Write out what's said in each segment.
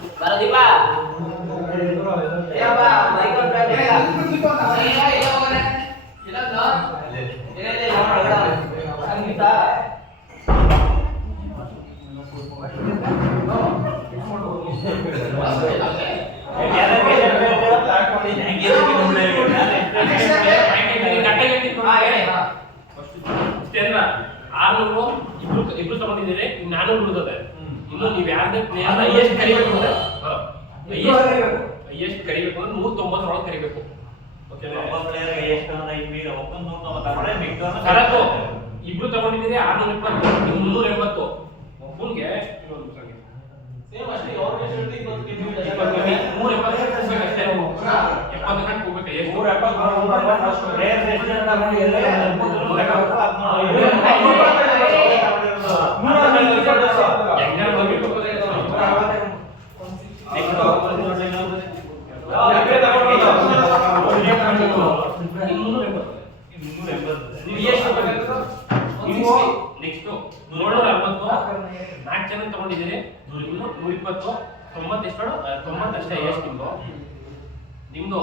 Dip ba? Iya ba, ikut berarti ya. Iya, iya mana? Jelas dong. Ini kan kita. ಆರ್ನೂರು ಇಬ್ರು ತಗೊಂಡಿದ್ದೀರಿ, 400 ಉಳಿದದೆ. ಇನ್ನು ನೀವು ಯಾರದೇ ಪ್ಲೇಯರ್ ಹೈಯೆಸ್ಟ್ ಕರಿಬೇಕು ಅಂದ್ರೆ ಹೈಯೆಸ್ಟ್ ಕರಿಬೇಕು ಅಂದ್ರೆ 190 ಒಳಗೆ ಕರಿಬೇಕು. ಕರೆಕ್ಟು. ಇಬ್ರು ತಗೊಂಡಿದ್ದೀರಿ 620, ನೀವು 380. ಒಬ್ಬನಿಗೆ 370 ನೆಕ್ಸ್ಟ್ 460 4 ಜನ ತಗೊಂಡಿದ್ದೀರಿ, 120 90 ಎಷ್ಟು 90 ಅಷ್ಟೇ. ಎಷ್ಟು ನಿಮ್ದು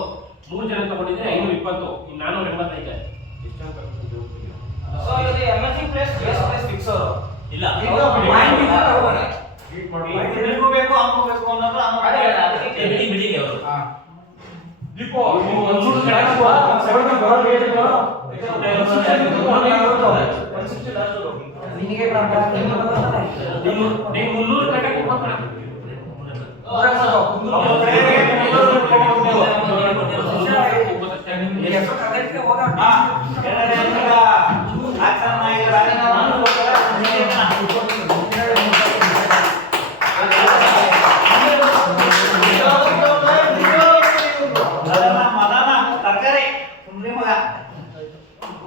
3 ಜನ ತಗೊಂಡಿದ್ದೀರಿ 520, ಇನ್ನು 485 ಎಷ್ಟು ಅಂತ ಸೊ ಇದು ಎಮರ್ಜಿ ಪ್ಲೇಸ್ ಬೇಸ್ ಪ್ಲೇಸ್ ಫಿಕ್ಸ್ ಇಲ್ಲ ಬೇಕು ಅನ್ನೋದು ಅದಕ್ಕೆ ಬಿಡಿ ಅವರು ದೀಪೋ ಒಂದು ಕರೆಕ್ಟ್ 70 ಬರೋ ರೇಟ್ ನಿಮಗೆ ನೀವು 300 ಕಟ್ಟಕ್ಕೆ ಹೋಗ್ತಾರೆ.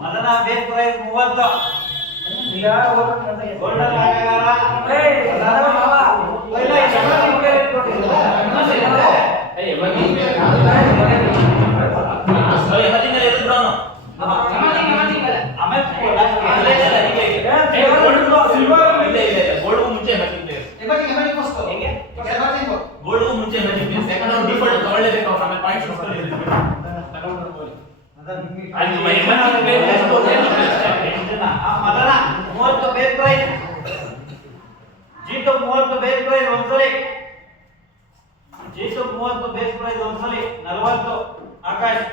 ಮದನ ಬೇಸ್ ಪ್ರೈಸ್ 30 ಗೋಲ್ಡನ್ ಆಗಾರ ಗೋಲ್ಡ್ ಮುಂಚೆ ಸೆಕೆಂಡ್ ರೌಂಡ್ ಡಿಫಾಲ್ಟ್ ತಗೊಳ್ಳೇಬೇಕು, ಆಮೇಲೆ points Madana 30 base price, Jeetu 30 base price ಒಂದ್ಸಲಿ, ಜೀತು 30 ಬೇಸ್ ಪ್ರೈಸ್ ಒಂದ್ಸಲಿ. 40 ಆಕಾಶ್,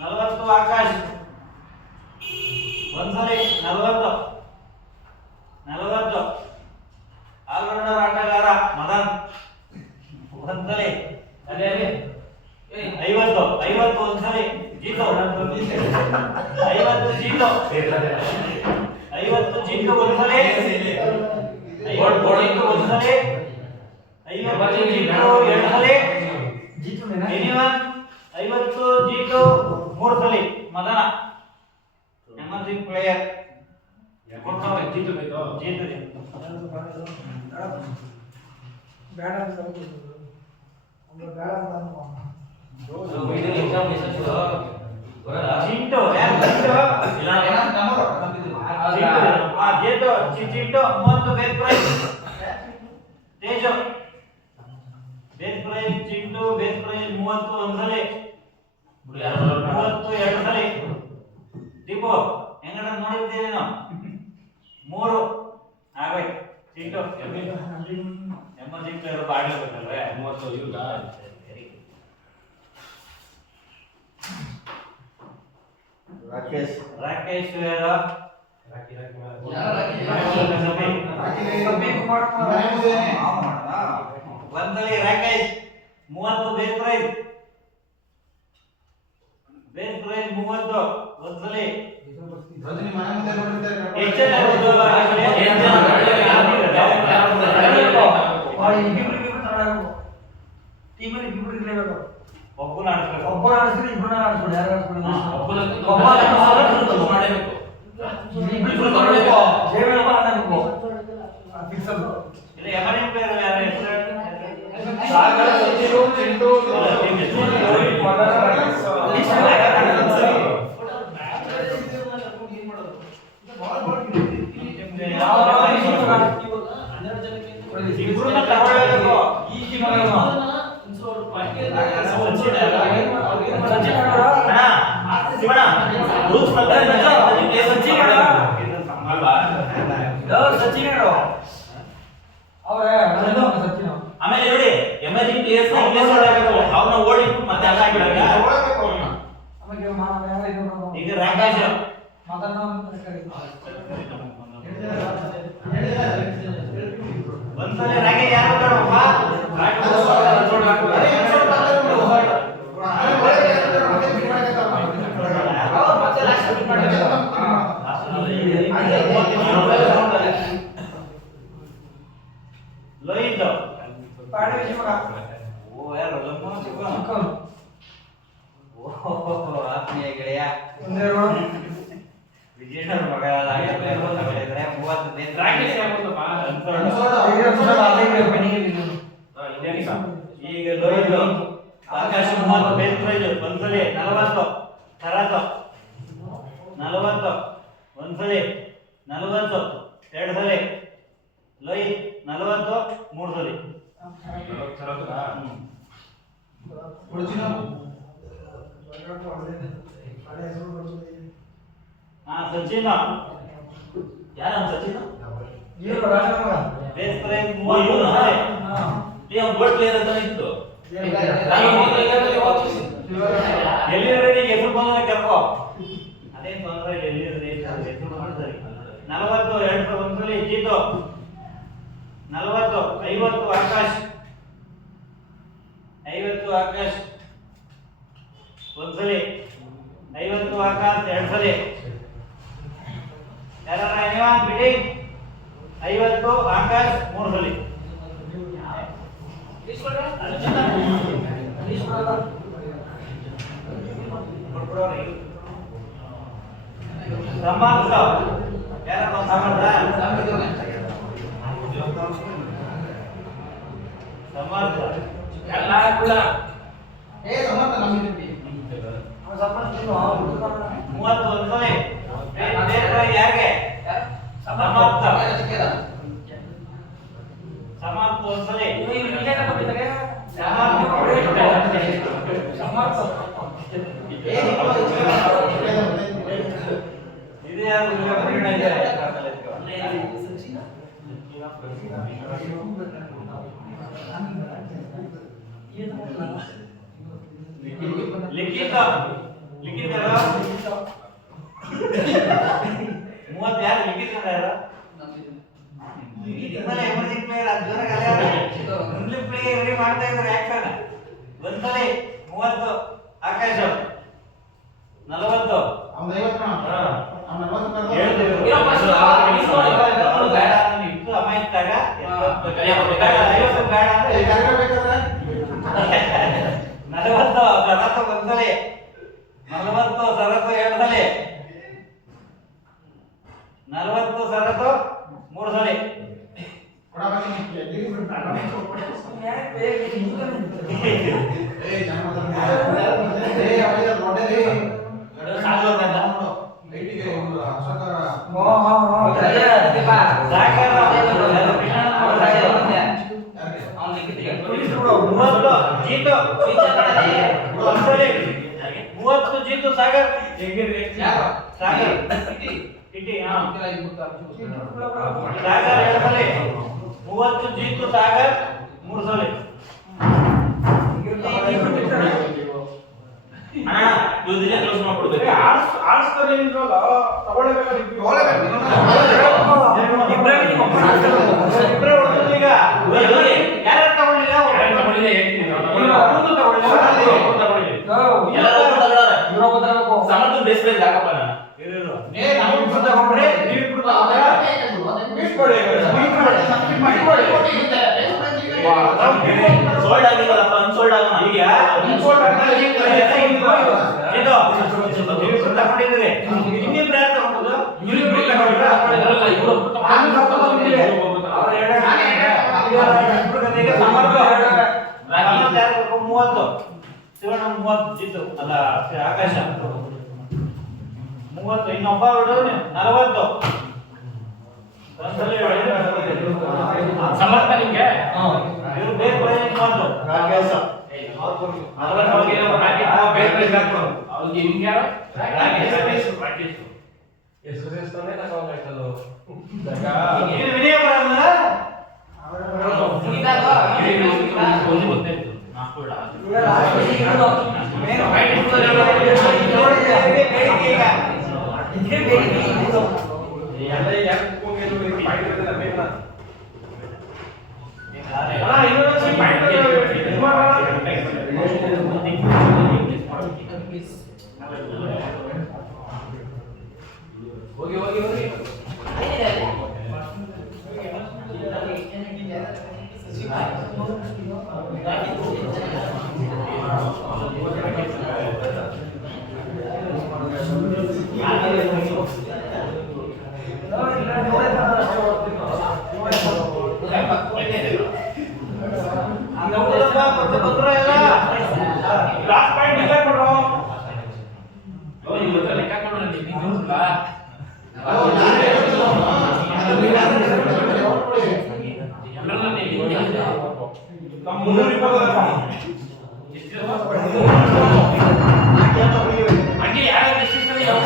40 ಆಕಾಶ್ ಒಂದ್ಸಲಿ. 40 ಆಲ್ರೌಂಡರ್ ಆಟಗಾರ ಮದನ್ ಒಂದ್ಸಲಿ. ಅದೇ 50 ಒಂದ್ಸಲಿ. ಜೀತು 50 ಜೀತು 50 ಜೀತು ಒಂದ್ಸಲಿ. 50 ಜೀತು ಒಂದ್ಸಲಿ. 50 ಜೀತು ಎರಡ್ಸಲಿ. ಎನಿವನ್ 50 ಜೀತು 3 ಸಲಿ. ಮದನ ಎಮರ್ಜಿಂಗ್ ಪ್ಲೇಯರ್ ಜೀತು ಬೇಕು. ಜೀತು ಬೇಡ ಅಂತ ಬೇಡ Chintu Chintu 30 base price. Teju base price, Chintu base price 30 ಒಂದ್ಸಲಿ. 30 ಎರಡು ಸಲಿ. ದೀಪು ಹೆಂಗಡ ನೋಡಿರ್ತೀರಿ ನಾವು 3 ಆಗೋಯ್ತು. ಚಿಂಟು ಎಮರ್ಜಿಂಗ್ ಪ್ಲೇಯರ್ ಆಡ್ಲೇಬೇಕಲ್ವೇ 30 ಇವ್ಗ. ರಾಕೇಶ್ ವೇರ ಒಂದ್ಸಲಿ. Rakesh 30 base price. Base price 30 ಒಂದ್ಸಲಿ. ಒಬ್ಬನ ಆಡಿಸ್ಬೇಕು, ಒಬ್ಬನ ಆಡಿಸ್ರಿ, ಇಬ್ಬರನ್ನ ಆಡಿಸ್ಬಿಡಿ. ಯಾರು ಆಡಿಸ್ಬಿಡಿ? ಇಬ್ಬರನ್ನ ತಗೊಳ್ಳಬೇಕು. ರೂಲ್ಸ್ ಪ್ರಕಾರ ಸಚಿನ್ ಅಣ್ಣ. ಅಲ್ವಾ ಸಚಿನ್ ಆಮೇಲೆ ನೋಡಿ ಎಮರ್ಜಿಂಗ್ ಪ್ಲೇಯರ್ಸ್ ನ ಇಂಗ್ಲಿಷ್ ಓಡಾಡಬೇಕು ಅವನ್ನ ಓಡಿ ಮತ್ತೆ ಅಲ್ಲ ಆಗಿದಾಗ ಈಗ ರಾಕೇಶ್ ಒಂದ್ಸಲ ರಾಕೇಶ್ ಯಾರು ಓಡಾಡಪ್ಪ ಲೋಹಿತ್ ಓ ಯಾರು ಲಮ್ಮ ಚಿಕ್ಕವನು ಓಹೋ ಆತ್ಮೀಯ ಗೆಳೆಯ ವಿಜಯನಗರ ಮಗ ಆಗಿದ್ರೆ 30 ರಾಕೇಶ್ ಯಾವತ್ತಪ್ಪ ಈಗ ಲೋಹಿತ್ ಆಕಾಶ 30 ಬೇಸ್ ಪ್ರೈಸ್ ಒಂದ್ಸಲಿ 40 ತರಾತು 40 ಒಂದ್ಸಲಿ 40 ಎರಡು ಸಲಿ ಲೋಹಿತ್ 40 ಮೂರು ಸಲಿ ಸಚಿನ್ ಯಾರ Sachin base price 30 gold player ಅಂತ ಇತ್ತು ಎಲ್ಲಿವರೆಗೆ ಹೆಸರು ಬಂದ್ರೆ ಕರ್ಕೋ ಅದೇನ್ ತೊಂದ್ರೆ ಇಲ್ಲ ಹೆಸರು ಬಂದ್ರೆ 40 2 ಒಂದ್ಸಲಿ ಜೀತು 40 50 ಆಕಾಶ್ 50 ಆಕಾಶ್ ಒಂದ್ಸಲಿ 50 ಆಕಾಶ್ ಎರಡು ಸಲಿ ಯಾರ ಬಿಡಿ 50 ಆಕಾಶ್ ಮೂರು ಸಲಿ ಸಮರ್ಥ ಯಾರಪ್ಪ ಸಮರ್ಥ ಎಲ್ಲ ಕೂಡ 31 ಸಲಿ ಯಾರಿಗೆ ಸಮರ್ಥ ಸಮರ್ಥ ಒಂದ್ಸಲಿ ಇದು ಯಾರು ಲಿಖಿತ ಲಿಖಿತ 30 ಯಾರು ಲಿಖಿತ ಯಾರು ನಿಮ್ಮಲ್ಲಿ ಎಮರ್ಜಿಂಗ್ ಪ್ಲೇಯರ್ ಅಜ್ಜನ ಕಲೆ ಮುಂದೆ ಪ್ಲೇಯರ್ ರೆಡಿ ಮಾಡ್ತಾ ಇದ್ದಾರೆ ಆಕ್ಷನ್ ಒಂದ್ಸಲಿ 30 ಆಕಾಶ 40 ಅಮಾಯಿಸಿದಾಗ 40 ಸರತ್ತು ಒಂದ್ಸಲಿ 40 ಸರತ್ತು ಎರಡು ಸಲಿ 40 ಸರತ್ತು ಮೂರು ಸಲಿ ಜೀತು ಒಂದ್ಸಲಿ 30 ಜೀತು ಸಾಗರ್ ಸಾಗರ್ ಇಟಿ ಸಾಗರ್ ಎರಡು ಸಲಿ 30 ಜೀತು ಸಾಗರ್ ಮೂರು ಸಲಿ ಕ್ಲೋಸ್ ಮಾಡ್ಕೊಡ್ಬೇಕು ಈಗ ಯಾರು ತಗೊಳ್ಳಿಲ್ಲ ಸಮರ್ಥ ಬೇಸ್ ಪ್ರೈಸ್ ಹಾಕಪ್ಪ ಸೋಲ್ಡ್ ಆಗಿಲ್ಲಪ್ಪ ಅನ್ಸೋಲ್ಡ್ ಆಗೋಣ ಈಗ ತಗೊಂಡಿದ್ದೀರಿ ಇನ್ನಿಬ್ರು ಯಾರು ತಗೊಂಡು ಸಮರ್ಥ 30 ಶಿವಣ್ಣ 30 ಜಿದ್ದು ಅಲ್ಲ ಆಕಾಶ 30 ಇನ್ನೊಬ್ಬ 40 ಸಮರ್ಥ ನಿಮ್ಗೆ ಇವರು ಬೇರೆ ಪ್ರೈಸ್ 30 ರಾಕೇಶ್ 40 ಬೇರೆ ಪ್ರೈಸ್ ಹಾಕ್ತಾರೆ ಹೌದು ನಿಮ್ಗೆ ಯಾರು ರಾಕೇಶ್. ರಾಕೇಶ್ ಏನು ವಿನಯ ಬರಲ್ಲ ಒಂದು ಗೊತ್ತಾಯ್ತು ಹೋಗಿ ಹೋಗಿ ಹೋಗಿ ಲಾಸ್ಟ್ ಪಾಯಿಂಟ್ ಡಿಸೈಡ್ ಮಾಡ್ರೋ ನಿಮ್ಮ ಹತ್ರ ಲೆಕ್ಕ ಹಾಕೊಂಡು ನಮ್ಮ 320 ಹಂಗೆ ಯಾರು ಡಿಸ್ಟ್ರಿಕ್ಟ್ ಯಾವ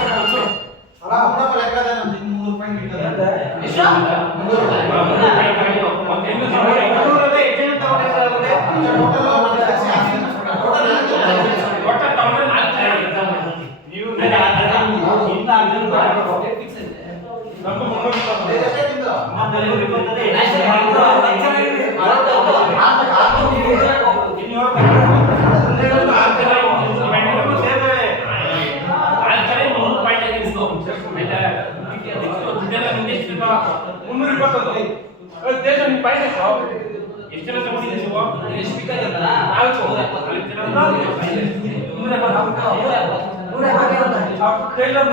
ದೇಶ ನಿಮ್ಮ ಪೈನ ಎಷ್ಟು ಜನ ತಗೊಂಡಿದ್ದೀವಿ ನೀವು ಎಷ್ಟು ಬೇಕಾಗಿಲ್ಲ ಟೈಲರ್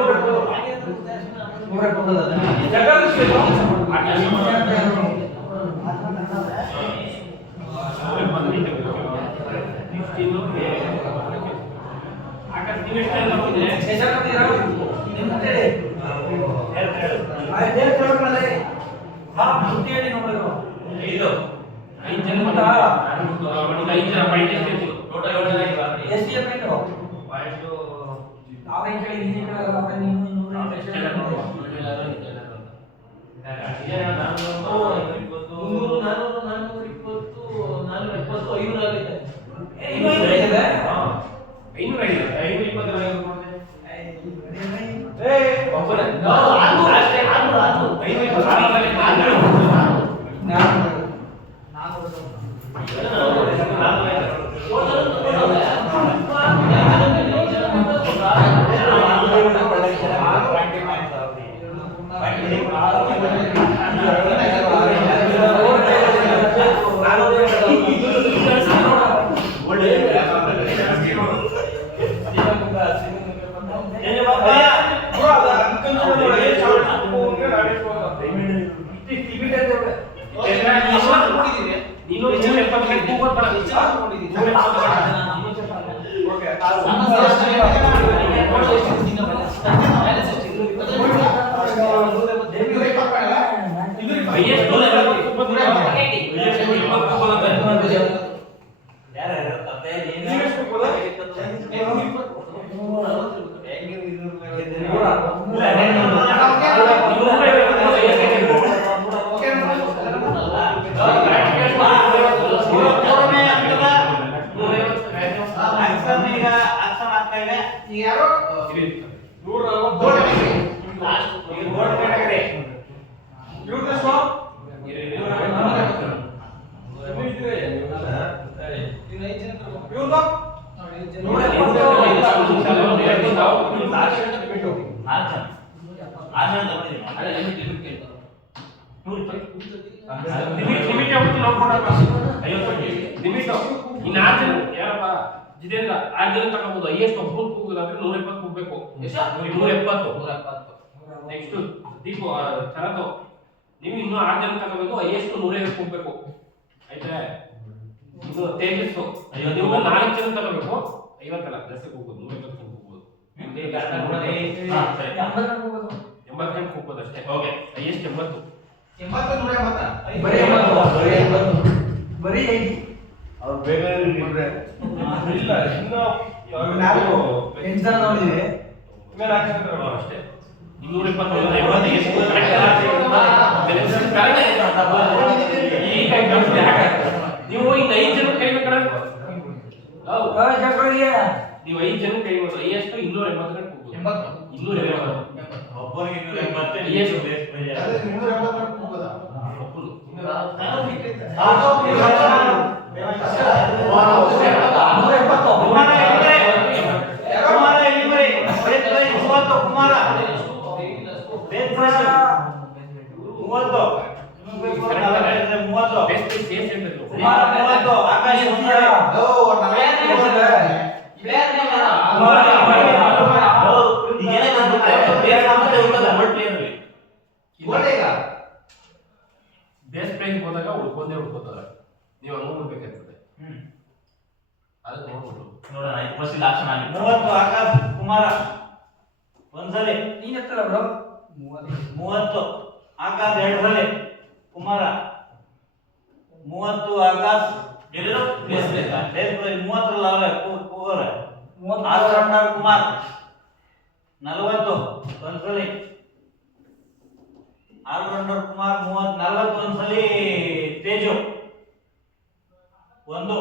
ಜಗದೀಶ್ ಐದು ಜನ ಪಾಯಿಂಟ್ ಎಷ್ಟು ಟೋಟಲ್ ನೀನು 170 ಜಿತೇಂದ್ರ 6 ಜನ ತಗೋಬಹುದು ಹೈಯೆಸ್ಟ್ ಒಬ್ಬರು ಕೂಗೋದಾದ್ರೆ 170 ಕೂಗಬೇಕು 170 ನೆಕ್ಸ್ಟ್ ದೀಪು ಶರತ್ ನೀವು ಇನ್ನೂ 6 ಜನ ತಗೋಬೇಕು ಹೈಯೆಸ್ಟ್ 150 ಕೂಗಬೇಕು ಆಯ್ತಾ ಇದು ತೇಜಸ್ ನೀವು 4 ಜನ ತಗೋಬೇಕು 50 ಅಲ್ಲ ಜಾಸ್ತಿ ಕೂಗೋದು 150 ಕೂಗೋದು 80 ಜನ ಕೂಗೋದು ಅಷ್ಟೇ ಓಕೆ ಹೈಯೆಸ್ಟ್ 80 ಬರೀ ಅವ್ರು ಬೇಗ ಇಲ್ಲ ಇನ್ನು ನಾಲ್ಕು 8 ಜನ ನೋಡಿದ್ವಿ. ಮೇಲೆ ಹಾಕ್ಸಿದ್ರೆ ಅಷ್ಟೇ 221 80 ಎಷ್ಟು ಕರೆಕ್ಟ್ ಈಗ ನೀವು ಇನ್ನು 5 ಜನ ಕೈಬೇಕಲ್ಲ ನೀವು 5 ಜನ ಕೈಬೇಕು ಎಷ್ಟು 280 ಗಂಟೆ ಹೋಗ್ಬೋದು 280 ಒಬ್ಬರಿಗೆ 280 ಎಷ್ಟು? ಬೇಸ್ ಪ್ರೈಸ್ ಅದೇ 280 ಹೋಗೋದಾ? ಒಬ್ಬರು. ಕುಮಾರ ಎಲ್ಲಿವರೆ base price 30 Kumar base price 30 best safe ಇರ್ಬೇಕು. ಕುಮಾರ 30 ಆಕಾಶ ಒಂದೇ ಬೇಸ್ ಪ್ರೈಸ್ ಹೋದಾಗ ಉಳ್ಕೊಂಡೇ ಉಳ್ಕೋತಾರೆ ನೀವು ಹಂಗ ನೋಡ್ಬೇಕಾಗ್ತದೆ ಅದಕ್ಕೆ ನೋಡ್ಬಿಟ್ಟು ನೋಡೋಣ 20 ಲಾಕ್ಷ 30 ಆಕಾಶ ಕುಮಾರ ಒಂದ್ಸಲಿ ನೀನ್ ಎತ್ತಲ್ಲ ಬ್ರೋ 30 ಆಕಾಶ 2 ಸಲಿ ಕುಮಾರ 30 ಆಕಾಶ ಎಲ್ಲರೂ ಬೇಸ್ ಬೇಕಾ? ಬೇಸ್ ಪ್ರೈಸ್ 30 ಲಾಭ ಕುಮಾರ 30 ಆಲ್ರೌಂಡರ್ ಕುಮಾರ್ 40 ಒಂದ್ಸಲಿ ಆಲ್ರೌಂಡರ್ ಕುಮಾರ್ 40 ಒಂದ್ಸಲಿ ತೇಜು 1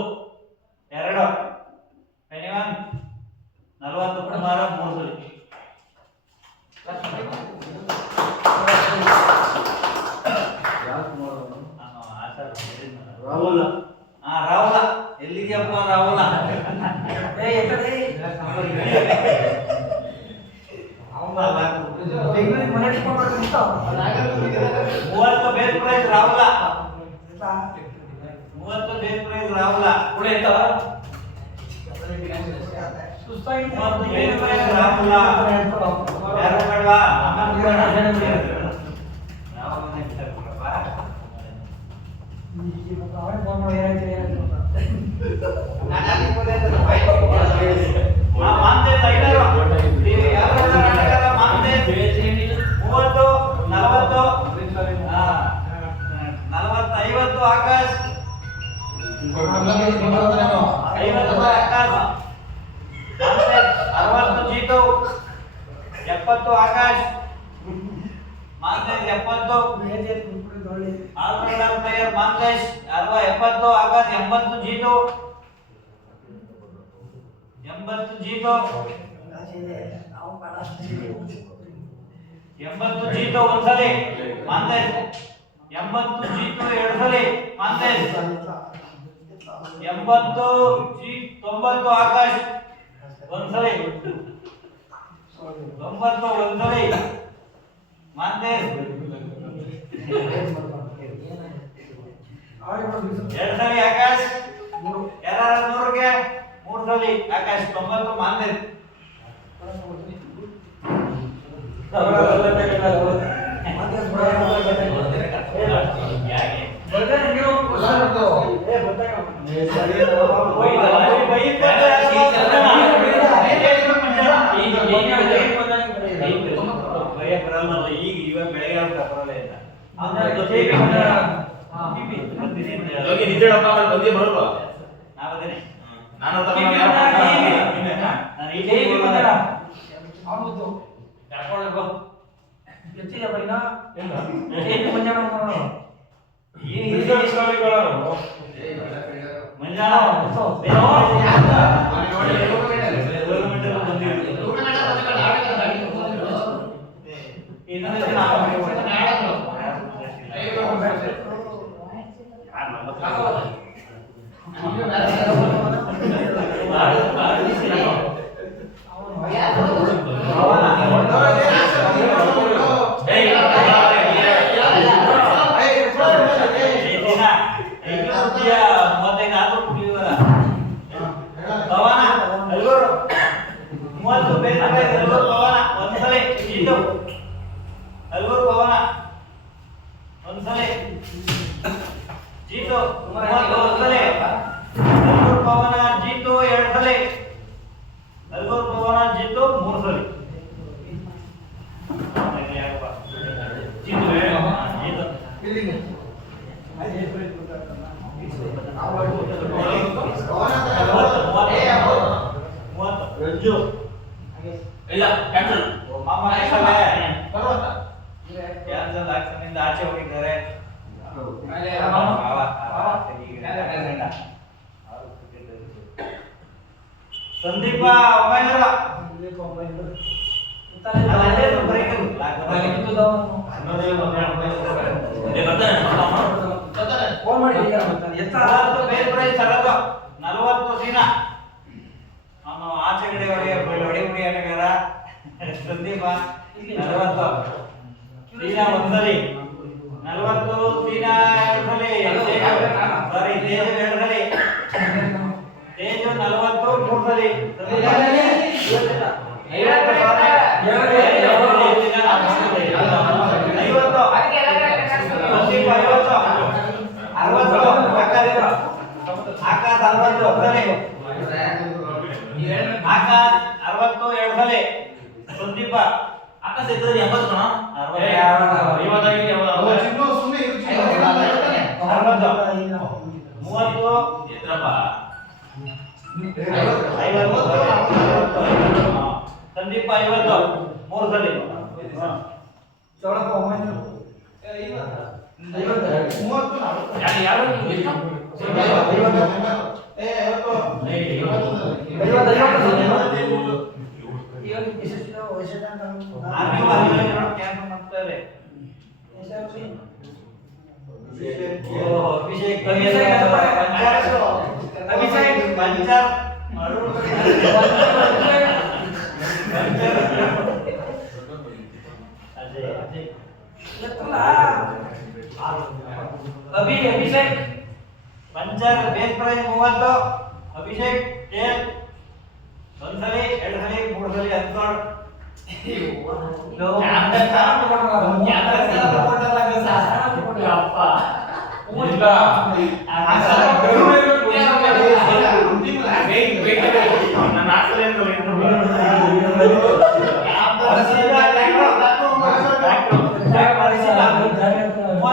2 ಎನಿವನ್ 40 ಕುಮಾರ 3 ಸಲಿ ರಾಹುಲ್ ರಾಹುಲ ಎಲ್ಲಿಗೆಪ್ಪ ರಾಹುಲ ಬೆಂಗಳೂರಿಗೆ ಮನೆ ಇಟ್ಕೊಂಡ್ಬರ್ತೀನಿ ಅಂತ. 30 base price Rahul 30 base price Rahul ಕೂಡ ಇರ್ತಾವ ಸುಸ್ತಾಗಿ 30 ಬೇಸ್ ಪ್ರೈಸ್ ರಾಹುಲ ಯಾರು ಬೇಡವಾ ಅವನೇ ಫೋನ್ ಮಾಡಿ ಏನಾಯ್ತು ಏನಾಯ್ತು ಅಂತ. ಮಾಂತೆ ಸೈಡರು ಯಾರು ಮಾಂತೆ 30 40 40 50 ಆಕಾಶ್ 50 ಆಕಾಶ್ ಮಾಂತೆ 60 ಜೀತು 70 ಆಕಾಶ್ ಮಾಂತೆ 70 ಬೇರೆ ಎತ್ತು ಬಿಟ್ಬಿಟ್ಟು ಒಳ್ಳೆ ಆಲ್ರೌಂಡರ್ ಪ್ಲೇಯರ್ ಮಾಂತೇಶ್ 70 ಆಕಾಶ್ 80 ಜೀತು 80 ಜೀತು ಆಸೆ ಇದೆ. ನಾವು ಬಹಳ ಆಸೆ ಇದೆ. 80 ಜೀತು ಒಂದ್ಸಲಿ ಮಾಂತೇಶ್ 80 ಜೀತು 2 ಸಲಿ ಮಾಂತೇಶ್ 80 90 ಆಕಾಶ್ ಒಂದ್ಸಲಿ 90 ಒಂದ್ಸಲಿ ಮಾಂತೇಶ್ ಅವರೇ ಮಾಡ್ಬೇಕು. 2 ಸಲಿ ಆಕಾಶ್ ಯಾರು 100ಗೆ 3 ಸಲಿ ಆಕಾಶ್ 90 ಮಾಂತೇಶ್ ಮಾತೇಶ್ ಬಿಡ. ಬರ್ತಾನೆ ನೀವು ಕ್ವಶ್ಚನ್ ಇತ್ತು. ಬರ್ತಾನೆ. ಈಗ ಇವಾಗ ಬೆಳಗ್ಗೆ ಬರಲೇ ಇಲ್ಲ ಯೋಗಿ ನಿಜಡಪ್ಪ ಮಾಡಿ ಬಂದೇ ಬರಲ್ವಾ ನಾವದೇನೆ ನಾನು ನಾನು ಈಗ ಆಗುತ್ತು. ಕರ್ಕೊಂಡು ಬಾ ಎತ್ತಿದೆ ಬೈನಾ ಏನು ಮಂಜಾನ ಮಾಡೋಣ. ಮಂಜು ಇಲ್ಲ ಕ್ಯಾನ್ಸಲ್ ಮಾಮ ಕ್ಯಾನ್ಸಲ್ ಆಕ್ಷನ್ನಿಂದ ಆಚೆ ಹೋಗಿದ್ದಾರೆ ಸಂದೀಪ ಒಂಬೈನೂರ ಫೋನ್ ಮಾಡಿ ಎತ್ತ 40 ಸೀನಾ ಅವನು ಆಚೆಗಡೆ ಹೊಡಿ ಆಟಗಾರ ಸಂದೀಪ 40 ಸೀನಾ ಒಂದ್ಸಲಿ 40 ಸೀನಾ ಎರಡಲ್ಲಿ ಸಾರಿ ತೇಜು ಎರಡಲ್ಲಿ ತೇಜು 40 ಮೂರದಲ್ಲಿ ಸಂದೀಪ ಆಕಾಶ ಇದ್ದದ್ದು 80 ಕಣ ಎತ್ರಪ್ಪ ಸಂದೀಪ 50 ಮೂರದಲ್ಲಿ ಯಾರು ಕ್ಯಾನ್ಸಲ್ ಮಾಡ್ತಾರೆ Abhishek puncture Abhishek puncture base price 30 Abhishek tail ಒಂದ್ಸಲಿ ಎರಡಸಲಿ ಮೂರಸಲಿ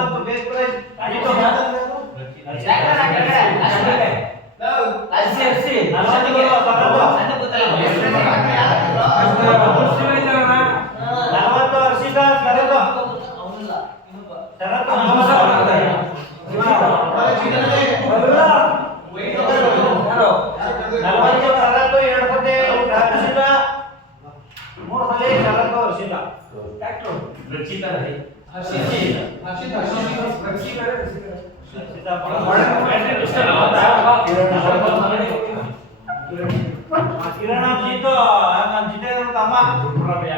ಹನ್ನೆರಡು ಬೇಸ್ ಪ್ರೈಸ್ ಕಿರಣ ಜೀತು ನಾನು ಜಿತೇಂದ್ರ ತಮ್ಮ 40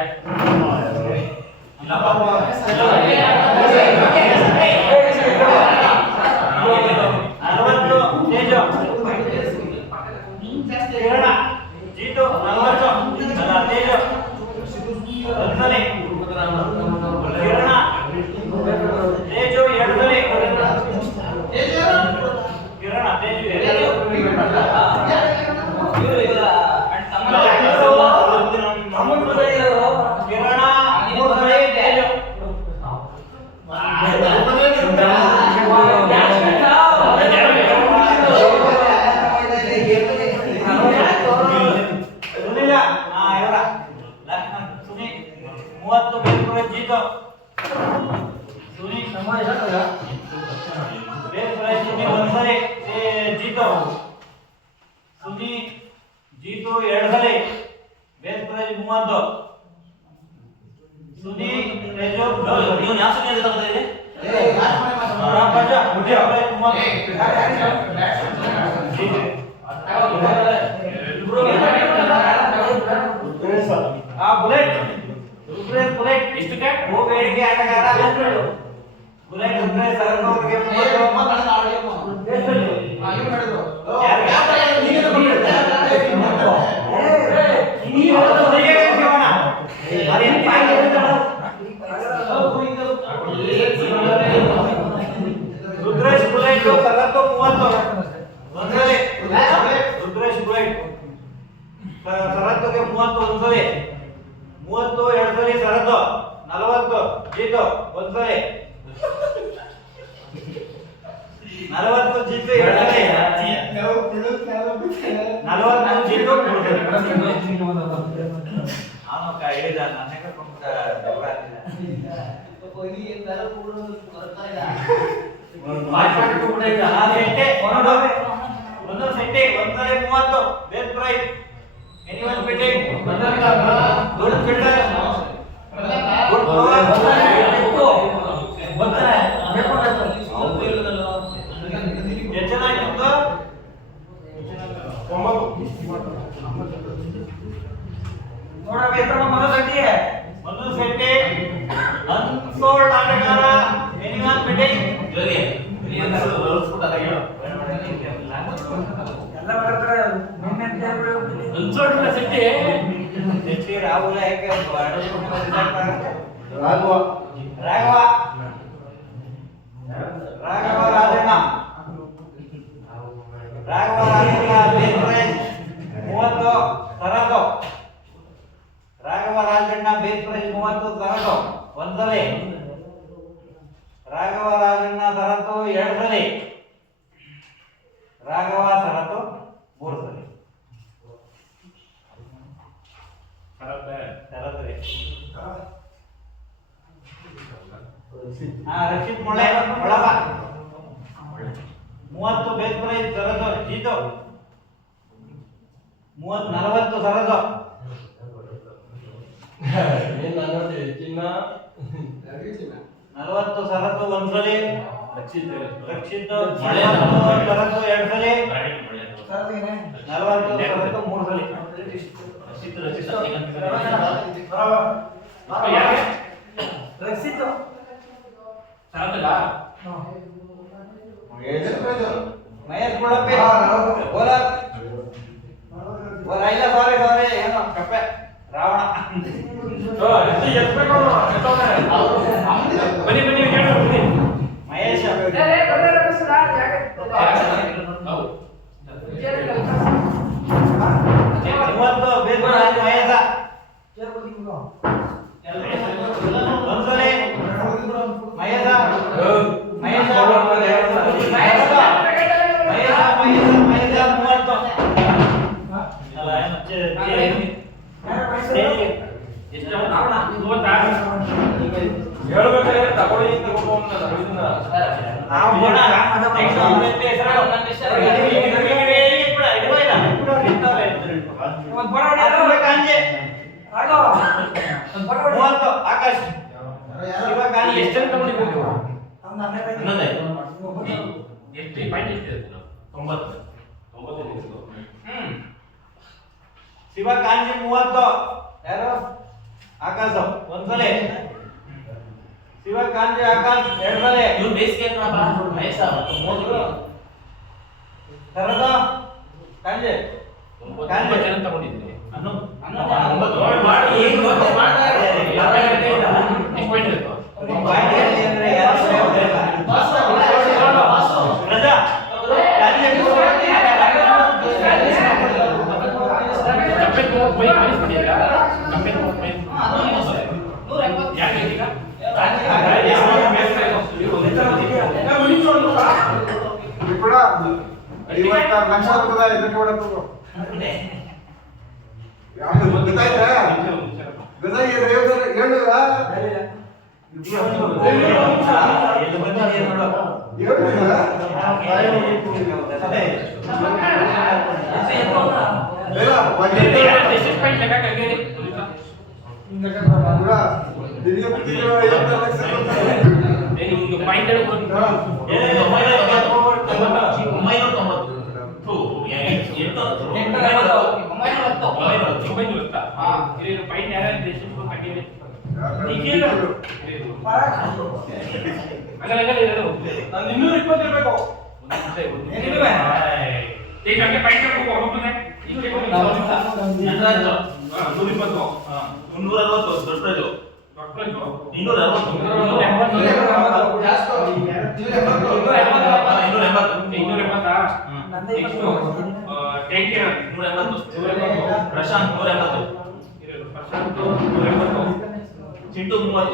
ತೇಜು ಕಿರಣ ಜೀತು 40 ತೇಜು ಒಂದ್ಸಲಿ ಕಿರಣ ತೇಜು ಎರಡಸಲಿ ಕಿರಣ ತೇಜು ಕಿರಣ ಮೂರಸಲಿ ತೇಜು ಸುನಿಲ ಇವರ ಲಕ್ಷ್ಮಣ್ ಸುನಿ 30 ಬೇಸ್ಪುರ ಜೀತು ಸುನಿ ಬೇಸ್ಪುರ ಸುನಿ ಒಂದ್ಸಲಿ ಜೀತು ಸುನಿ ಜೀತು ಎರಡಸಲಿ ಬೇಸ್ಪುರ 30 ಸುನಿ ತೇಜು ನೀವು ಯಾವ ಸುದ್ದಿ ಅಂತ ತಗೋತಾ ಬುಲೆಟ್ ಎಷ್ಟು ಕ್ಯಾಟ್ ಬೇಡಿಕೆ ಆಟಗಾರ ಬುಲೆಟ್ ಅಂದ್ರೆ ಸರ್ಕವ್ರಿಗೆ ರುದ್ರೇಶ್ ಬುಲೆಟ್ 30 ಒಂದ್ಸಲಿ ರುದ್ರೇಶ್ ಬುಲೆಟ್ 30ಗೆ 30 ಒಂದ್ಸಲಿ 30 ಎರಡಸಲಿ 40 ಜೀತು ಒಂದ್ಸಲಿ 40 ಜೀತು ಎರಡಸಲಿ 40 ಜೀತು ಅವನು ಹೇಳಿದ ನನಗೆ ಕೊಂಡ ದೊಡ್ಡ ಒಂದು ಸೆಟ್ಟೆ ಒಂದ್ಸಲ 30 base price anyone fitting good filter good power ಎಷ್ಟು ಚೆನ್ನಾಗಿತ್ತು 9 ಒಂದು ಸೆಟ್ಟೆ ಅನ್ಸೋಲ್ಡ್ ಆಟಗಾರ ಎನಿವನ್ ಫಿಟ್ಟಿಂಗ್ ಜೋರಿ ನೀ ಅಂತ ಹೊರಸ್ಬಿಟ್ಟಾರ ಹೇಳು ಎಲ್ಲ ಬರ್ತಾರೆ ಅನ್ಸೋಡಿಲ್ಲ ಸಿಟ್ಟಿ ಸೆಟ್ಟಿ ರಾಹುಲ ಯಾಕೆ ರಾಘವ ರಾಘವ ರಾಘವ ರಾಜಣ್ಣ ರಾಘವ ರಾಜಣ್ಣ ಬೇಸ್ ಪ್ರೈಸ್ 30 ತರದು ರಾಘವ ರಾಜಣ್ಣ ಬೇಸ್ ಪ್ರೈಸ್ 30 ತರದು ಒಂದ್ಸಲಿ ರಾಘವ ರಾಜಣ್ಣ ತರತು 2 ಸಲಿ ರಾಘವ ತರತು 3 ಸಲಿ ತರತ್ರಿ ರಕ್ಷಿತ್ ಮೊಳೆ ಮೊಳಗ 30 ಬೇಸ್ ಪ್ರೈಸ್ ತರದು ಜೀತು 40 ತರದು ಏನ್ ನೋಡಿ ಚಿನ್ನ 40 ಸರತು ಒಂದ್ಸಲಿ ರಕ್ಷಿತ್ ರಕ್ಷಿತ್ ಮೊಳೆ ತರತು 2 ಸಲಿ ಸರದಿನೇ 40 ತರತು 3 ಸಲಿ ರಕ್ಷಿತ್ ಸಾಕಲ್ಲ ಮಹೇಶ್ ಗುಳಪ್ಪೆ ಬೋಲರ್ ಇಲ್ಲ ಸಾರಿ ಏನೋ ಕಪ್ಪೆ ರಾವಣ ಬನ್ನಿ ಬನ್ನಿ ಬನ್ನಿ ಮಹೇಶ್ ಹೌದು 30 ಬೇಸ್ ಪ್ರೈಸ್ ಮಹೇಶ ಒಂದ್ಸಲಿ ಮಹೇಶ ಮಹೇಶ ಮಹೇಶ 30 ಅಲ್ಲ ಎಷ್ಟು ಮೂವತ್ತಾ ಹೇಳ್ಬೇಕಾದ್ರೆ ತಗೊಳ್ಳಿ ಇದನ್ನ ಆಕಾಶ್ ಎಷ್ಟು ಜನ ತಗೊಂಡಿದ್ದೀವಿ ಇನ್ನೊಂದೇ ಎಷ್ಟು ಪಾಯಿಂಟ್ ಎಷ್ಟು 90 ನಿಮಿಷ ಶಿವ ಕಾಂಜಿ 30 ಯಾರು ಆಕಾಶ ಒಂದ್ಸಲಿ ಶಿವ ಕಾಂಜಿ ಆಕಾಶ್ 2 ಸಲಿ ಇವ್ರು ಬೇಸಿಗೆ ಮಹೇಶ ಮೋದಿ ತರದ ಕಾಂಜಿ 90 ಜನ ತಗೊಂಡಿದ್ದೀವಿ ಮಾಡಿ ಏನು ಮಾಡ್ತಾ ಎಷ್ಟು ಪಾಯಿಂಟ್ ಇತ್ತು ರಜಾ ಕಾಂಜಿ ಕಪ್ಪೆ 30 ಪಾಯಿಂಟ್ ಮೈನಸ್ ಮಾಡಿದ್ರಾ ಕಪ್ಪೆ 30 ಪಾಯಿಂಟ್ ಯಾಕೆ ಈಗ ಕೂಡ 56 ಲಕ್ಷ ಬರ್ತದ ಇದಕ್ಕೆ ಹೊಡತು ಯಾರು ಗೊತ್ತಾಯ್ತಾ ಗೊತ್ತಾಗಿದೆ ಹೇಳಿಲ್ಲ ಎಲ್ಲಿ ಬಂದಿದೆ ನೋಡು ಎಷ್ಟು ಪಾಯಿಂಟ್ ಲೆಕ್ಕ ಕಟ್ಟಿದ್ದೀರಿ ನಿಮ್ಗೆ ಪಾಯಿಂಟ್ ಪಾಯಿಂಟ್ ಯಾರು ಕಟ್ಟಿದ್ದೀರಿ ನಾನು 220 ಇರ್ಬೇಕು ಈಗ ಹಂಗೆ ಪಾಯಿಂಟ್ ಹೋಗ್ಬೇಕು ನಟರಾಜ್ 120 360 ದೊಡ್ಡ ಪ್ರೈಜು ಡಾಕ್ಟರ್ 280 ಪ್ರಶಾಂತ್ 180 ಚಿಂಟು 30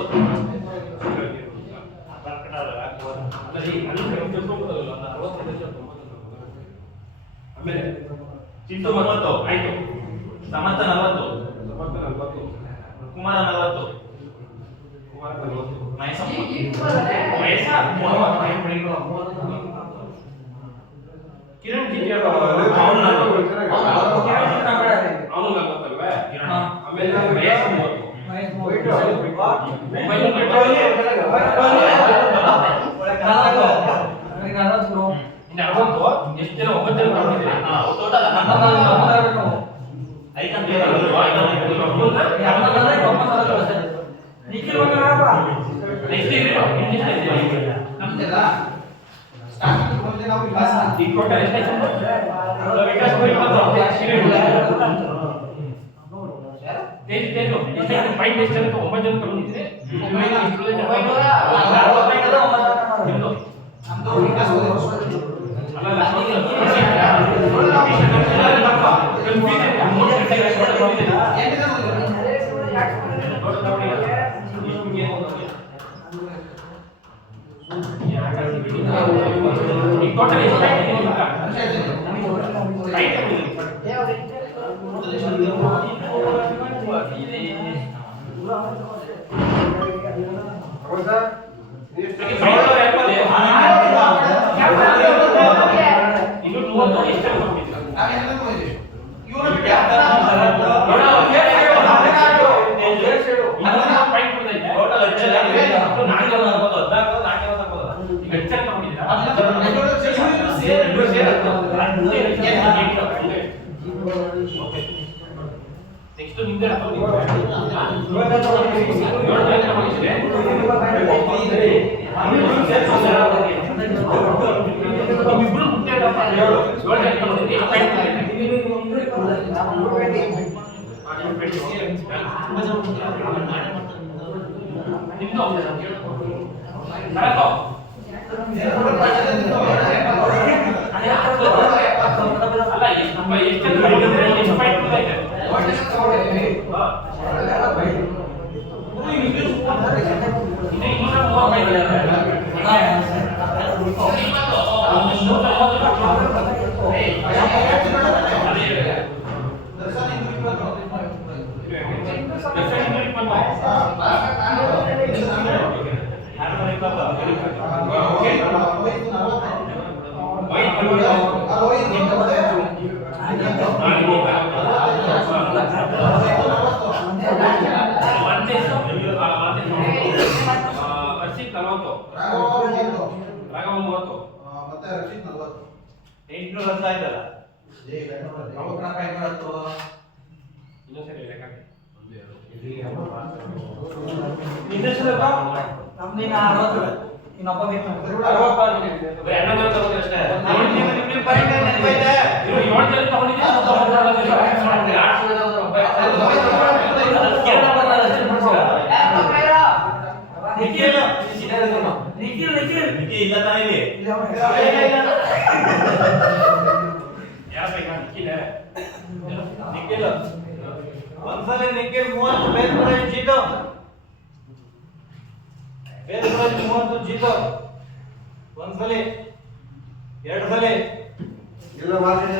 ಆಮೇಲೆ ಚಿಂಟು 30 ಆಯ್ತು ಸಮರ್ಥ 40 ಸಮರ್ಥ 40 ಕುಮಾರ 40 ಕುಮಾರ 40 ಮಹೇಶ ಮಹೇಶ 30 ಕಿರಣ್ ಜಿಟಿ ಅವನು ಅವನು 40 ಕಿರಣ ಆಮೇಲೆ ಮಹೇಶ್ 30 ಇನ್ನು 60 ಎಷ್ಟು ಜನ 9 ಜನ ತಗೊಂಡಿದ್ದೀರಿ ಟೋಟಲ್ ಐಟಮ್ ನಿಖಿಲ್ ಬಂದ ನೋಡಪ್ಪ ನೆಕ್ಸ್ಟ್ ಈ ಟೋಟಲ್ ಎಷ್ಟು ವಿಕಾಸ್ ಎಷ್ಟು ಪಾಯಿಂಟ್ ಎಷ್ಟು ಜನ 9 ಜನ ತಗೊಂಡಿದ್ದೀರಿ ಟೋಟಲ್ ಹೌದಾ ಇನ್ನು 30 ಎಷ್ಟು ನೆಕ್ಸ್ಟ್ ನಿಮ್ದೆ ಇಬ್ರು ನಿಮ್ದು ಅಲ್ಲ ಎಷ್ಟು ಹರ್ಷಿತ್ 40 ರಾಘವ 30 ಮತ್ತೆ ರಕ್ಷಿತ್ 40 800 ವರ್ಷ ಆಯ್ತಲ್ಲ ಇನ್ನೊಂದು ಸರಿ ಲೆಕ್ಕ ಹಾಕಿ. ನಮ್ದಿನ 60 ಇನ್ನೊಬ್ಬ ಬೇಕು ಬರೀ 11 ಜನ ತಗೊಂಡ್ರೆ ಅಷ್ಟೇ. ನಿಮ್ಮ ಪಾಯಿಂಟ್ ನೆನಪೈತೆ ಇವ್ರು 7 ಜನ ತಗೊಂಡಿದ್ದೀರಿ, ನಿಖಿಲ್ ನಿಖಿಲ್ ನಿಖಿಲ್ ಇಲ್ಲ ತಾನೇ ಇಲ್ಲಿ ಇಲ್ಲ ಯಾರು ಬೇಕಾ ನಿಖಿಲ್ ನಿಖಿಲ್ ಒಂದ್ಸಲ ನಿಖಿಲ್ 30 ಬೇಸ್ಪುರ ಜೀತೋ ಬೇಸ್ಪುರ 30 ಜೀತೋ ಒಂದ್ಸಲ ಎರಡು ಸಲ ಇಲ್ಲ ಮಾತಾಡಿ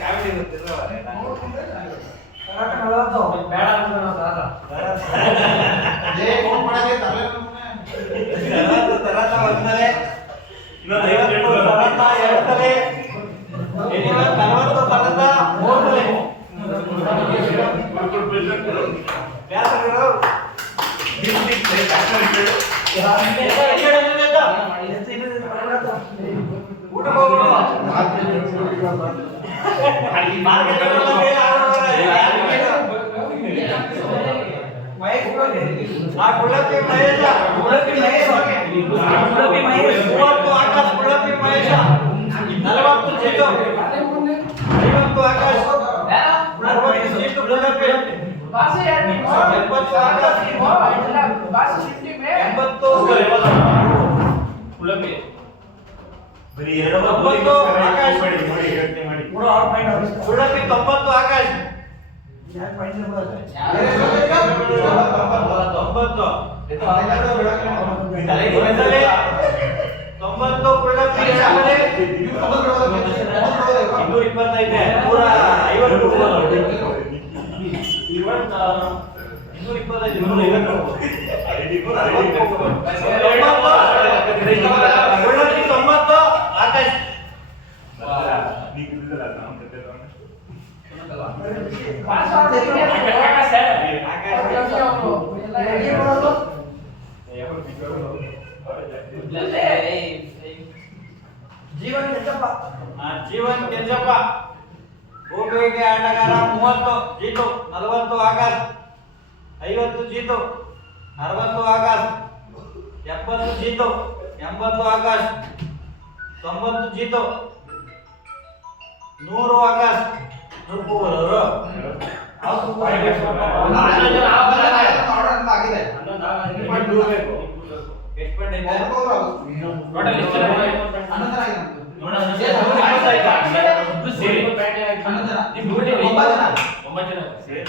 ಕಾಮಿಡಿ ಗೊತ್ತಿರೋ ಕರಾಟ 40 ಬೇಡ ಅಂತ ಒಂದ್ಸಲೆ ಇನ್ನೊಂದು 52 ಎರಡು ಸಲ 40 ಮೂರು ಸಲ ವ್ಯಾಸರು ಊಟ ಹೋಗೋಣ ಮಹೇಶ್ ಆ ಕುಳ್ಳಪ್ಪಿ ಮಹೇಶ ಕುಳ್ಳಪ್ಪಿ ಮಹೇಶ್ ಕುಳ್ಳಪ್ಪಿ ಮಹೇಶ್ 30 ಆಕಾಶ್ ಕುಳ್ಳಪ್ಪಿ ಮಹೇಶ 40 ಜೀತು 50 ಆಕಾಶ್ 60 ಜೀತು ಕುಳ್ಳಪ್ಪಿ 70 ಆಕಾಶ್ 80 ಕುಳ್ಳಪ್ಪಿ ಬರೀ ಎರಡು 90 ಆಕಾಶ್ ಮೂರು ಆರು ಪಾಯಿಂಟ್ ಕುಳ್ಳಪ್ಪಿ 90 ಆಕಾಶ್ ಯಾರು ಪಾಯಿಂಟ್ ಬರುತ್ತೆ 90 90 ಐತೆ 150 ಕೊಡ್ಬೋದು. 225 90 ಆಕಾಶ್ ಜೀವನ್ ಕೆಂಚಪ್ಪ. ಜೀವನ್ ಕೆಂಚಪ್ಪ ಗೋಬೇಗೆ ಆಟಗಾರ 30 ಜೀತು 40 ಆಕಾಶ್ 50 ಜೀತು 60 ಆಕಾಶ್ 70 ಜೀತು 80 ಆಕಾಶ್ 90 ಜೀತು 100 ಆಕಾಶ್ 100 ಹೋಗೋರು ಆಗಿದೆ ಎಷ್ಟು ಪಾಯಿಂಟ್ ಐತೆ ಟೋಟಲ್ ಎಷ್ಟು ಜನ ಇದ್ದಾರೆ? ಹನ್ನೊಂದು ಆಗಿದೆ ನಮ್ದು. ನೋಡೋಣ ಇಬ್ರು ಸೇರಿ ಹನ್ನೊಂದು ಜನ. ನಿಮ್ ಡ್ಯೂಟಿ 9 ಜನ. 9 ಜನ ಸೇರಿ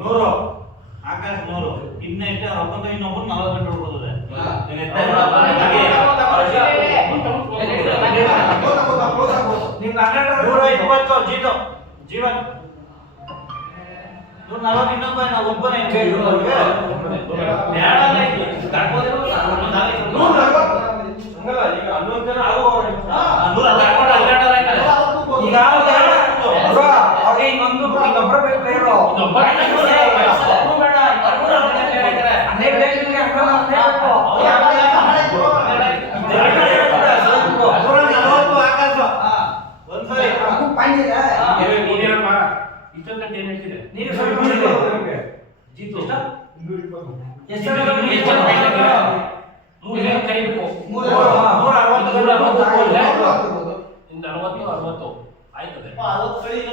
ನೂರು ಆಕಾಶ್ 100 ಇನ್ನ ಎಷ್ಟು ಒಬ್ಬಂದು ಇನ್ನೊಬ್ಬರು 40 ಗಂಟೆ ಹೋಗೋದಿದೆ ನಿಮ್ಗೆ 120 ಜೀತು ಜೀವನ್ 140 ಇನ್ನೊಬ್ಬ ನಾವು ಒಬ್ಬನೇ ಹಂಗಲ್ಲ ಈಗ 11 ಜನ ಆಗುವವರೆಗೆ ಈಗ ಅವ್ರಿಗೆ ಇನ್ನೊಂದು ಇನ್ನೊಬ್ಬರ ಬೇಕು ಪ್ಲೇಯರು. ಹನ್ನೆರಡು ಬೇಕು ಹಂಗಲ್ಲ, ಆಕಾಶ ಒಂದ್ಸರಿ ಪಾಯಿಂಟ್ ಇದೆ. ಇಷ್ಟೊಂದು ಗಂಟೆ ಏನ್ ಹೇಳ್ತಿದೆ ನೀವು ಸ್ವಲ್ಪ ನೋಡಿ. ಜೀತು ಎಷ್ಟು ಮೂರು ಜನ ಕರಿಬೇಕು 160 ಇಂದ 40 60 ಆಯ್ತದೆ 160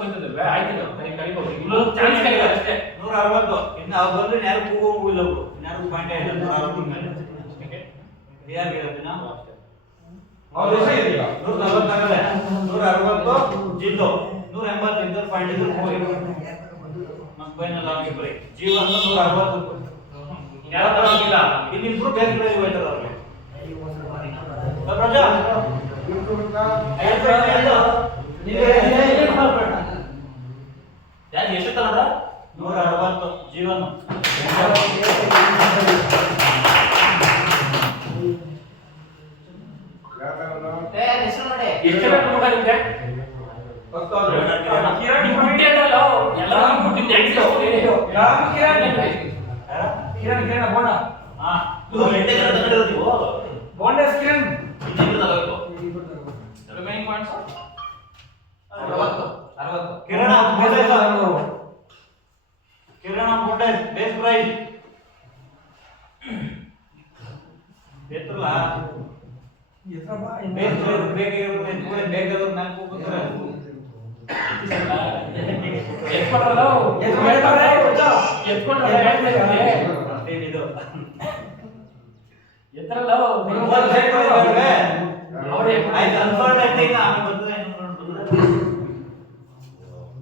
ಬೈತದಲ್ವೇ ಆಯ್ತು ಕರಿಬಹುದು ಇನ್ನೊಂದು ಚಾನ್ಸ್ ಕರೀತಾರೆ ಅಷ್ಟೇ 160 ಇನ್ನು ಅವ್ರು ಬಂದ್ರೆ ಯಾರು ಕೂಗೋಂಗಿಲ್ಲ ಅವರು ಯಾರು ಪಾಯಿಂಟ್ ಇಲ್ಲ 160 ಮೇಲೆ ಯಾರು ಹೇಳ್ತೀನ ಅವ್ರು ಎಷ್ಟು ಇದೆ ಈಗ 140 ಆಗಲ್ಲ 160 ಜಿಲ್ಲು 180 ಇದ್ದ ಪಾಯಿಂಟ್ ಇದ್ರು ಹೋಗಿ ಮತ್ತೆ ಫೈನಲ್ ಆಗಿಬ್ರಿ ಜೀವನ 160 ಯಾರು ತಗೋಗಿಲ್ಲ ಇನ್ನಿಬ್ರು ಬೇರೆ ಬೇರೆ ಹೋಯ್ತಾರೆ ಅವ್ರಿಗೆ ಪ್ರಜಾ ಯಾರು ಎಷ್ಟು ತಗೊಂಡ್ರ 160 ಜೀವನ ಎಷ್ಟು ಜನ ಕುಟುಂಬ ನಿಮ್ಗೆ ಕಿರಣ್ ನಿಮ್ ಬಿಟ್ಟಿ ಅಂದ್ರಲ್ಲ ಎಲ್ಲ ಬಿಟ್ಟು ನೆಕ್ಸ್ಟ್ ಕಿರಣ್ ಬೋಂಡ ಹಾ ಎಂಟೇ ಜನ ತಗೊಂಡಿರೋದು ನೀವು ಬೋಂಡ ಕಿರಣ್ ಇನ್ನಿಬ್ರು ತಗೋಬೇಕು ರಿಮೈನಿಂಗ್ ಪಾಯಿಂಟ್ಸ್ 60 ಕಿರಣ ಕಿರಣ ಬುಂಡೇಸ್ ಬೇಸ್ ಪ್ರೈಸ್ ಎತ್ತಲ್ಲ ಬೇಸ್ ಪ್ರೈಸ್ ಬೇಗ ಇರುತ್ತೆ ಕೂಡ ಬೇಗ ನಾನು ಕೂಗುತ್ತಾರೆ ಎತ್ಕೊಂಡ್ರಲ್ಲ ಎತ್ಕೊಂಡ್ರಲ್ಲ ಏನಿದು ಎತ್ತರಲ್ಲ ಆಯ್ತು ಅನ್ಫೋಲ್ಡ್ ಐತೆ ಈಗ ಆಮೇಲೆ ಬರ್ತದೆ